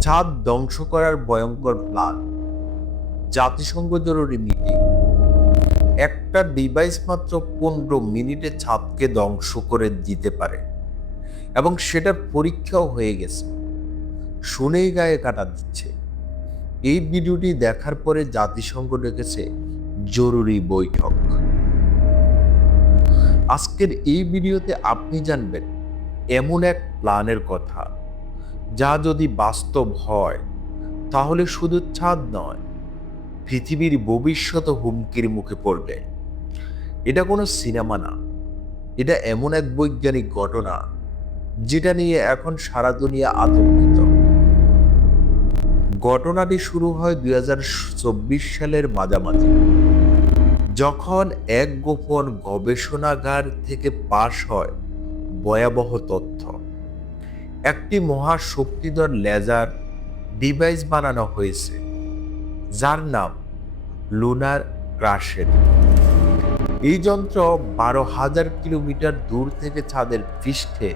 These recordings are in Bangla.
ছাদ ধ্বংস করার ভয়ঙ্কর প্ল্যান জাতিসংঘ জরুরি মিটিং একটা ডিভাইস মাত্র পনেরো মিনিটে ছাদকে ধ্বংস করে দিতে পারে। এবং সেটার পরীক্ষাও হয়ে গেছে। শুনেই গায়ে কাটা দিচ্ছে। এই ভিডিওটি দেখার পরে জাতিসংঘ ডেকেছে জরুরি বৈঠক। আজকের এই ভিডিওতে আপনি জানবেন, এমন এক প্ল্যানের কথা। যা যদি বাস্তব হয়, তাহলে শুধু ছাদ নয়, পৃথিবীর ভবিষ্যৎ হুমকির মুখে পড়বে। এটা কোনো সিনেমা না। এটা এমন এক বৈজ্ঞানিক ঘটনা, যেটা নিয়ে এখন সারা দুনিয়া আতঙ্কিত। ঘটনাটি শুরু হয় দু হাজার চব্বিশ সালের মাঝামাঝি। যখন এক গোপন গবেষণাগার থেকে পাশ হয় ভয়াবহ তথ্য। একটি মহাশক্তিধর লেজার ডিভাইস বানানো হয়েছে, যার নাম লুনার ক্রাশের এই যন্ত্র বারো হাজার কিলোমিটার দূর থেকে ছাদের পৃষ্ঠে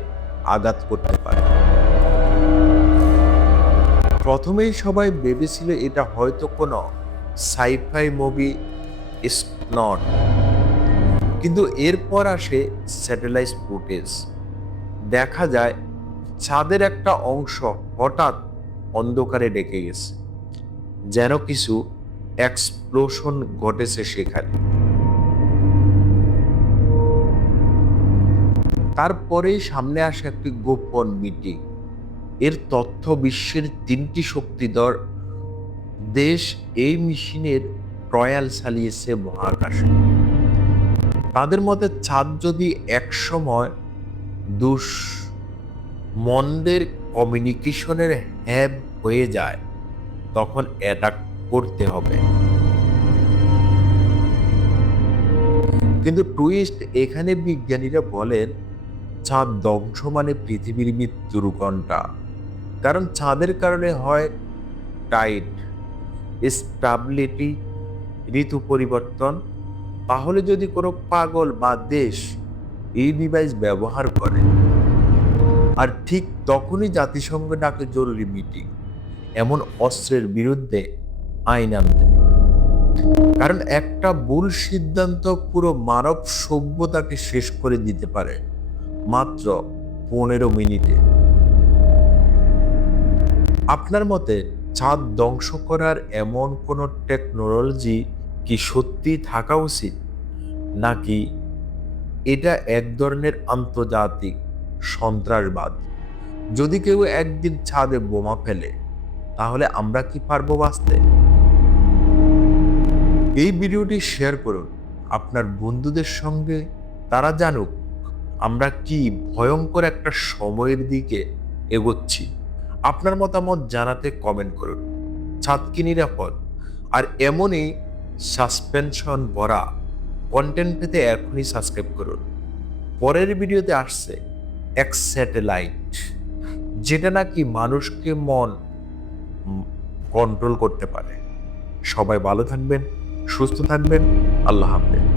আঘাত করতে পারে। প্রথমেই সবাই ভেবেছিল এটা হয়তো কোনো সাইফাই মুভি নট কিন্তু এরপর আসে স্যাটেলাইট ফুটেজ। দেখা যায় ছাদের একটা অংশ হঠাৎ অন্ধকারে ডেকে গেছে, যেন কিছু এক্সপ্লোশন ঘটেছে সেখানে। তারপরেই সামনে আসে একটি গোপন মিটিং এর তথ্য বিশ্বের তিনটি শক্তিধর দেশ এই মেশিনের ট্রয়াল চালিয়েছে মহাকাশে। তাদের মতে ছাদ যদি একসময় দুষ মন্দের কমিউনিকেশনের হ্যাব হয়ে যায়, তখন অ্যাটাক করতে হবে। কিন্তু টুইস্ট এখানে বিজ্ঞানীরা বলেন, চাঁদ ধ্বংস মানে পৃথিবীর মৃত্যুর ঘণ্টা কারণ চাঁদের কারণে হয় টাইট স্টাবিলিটি ঋতু পরিবর্তন। তাহলে যদি কোনো পাগল বা দেশ এই ডিভাইস ব্যবহার করে আর ঠিক তখনই জাতিসংঘ ডাকে জরুরি মিটিং। এমন অস্ত্রের বিরুদ্ধে আইন আনতে। কারণ একটা ভুল সিদ্ধান্ত পুরো মানব সভ্যতাকে শেষ করে দিতে পারে। মাত্র পনেরো মিনিটে। আপনার মতে চাঁদ ধ্বংস করার এমন কোনো টেকনোলজি কি সত্যি থাকা উচিত? নাকি এটা এক ধরনের আন্তর্জাতিক সন্ত্রাসবাদ। যদি কেউ একদিন ছাদে বোমা ফেলে, তাহলে আমরা কি পারব বাঁচতে? এই ভিডিওটি শেয়ার করুন। আপনার বন্ধুদের সঙ্গে তারা জানুক, আমরা কি ভয়ঙ্কর একটা সময়ের দিকে এগোচ্ছি। আপনার মতামত জানাতে কমেন্ট করুন। ছাদ কি নিরাপদ। আর এমনই সাসপেনশন ভরা কন্টেন্ট পেতে এখনই সাবস্ক্রাইব করুন। পরের ভিডিওতে আসছে। এক স্যাটেলাইট যেটা নাকি মানুষকে মন কন্ট্রোল করতে পারে। সবাই ভালো থাকবেন, সুস্থ থাকবেন, আল্লাহ হাফেজ।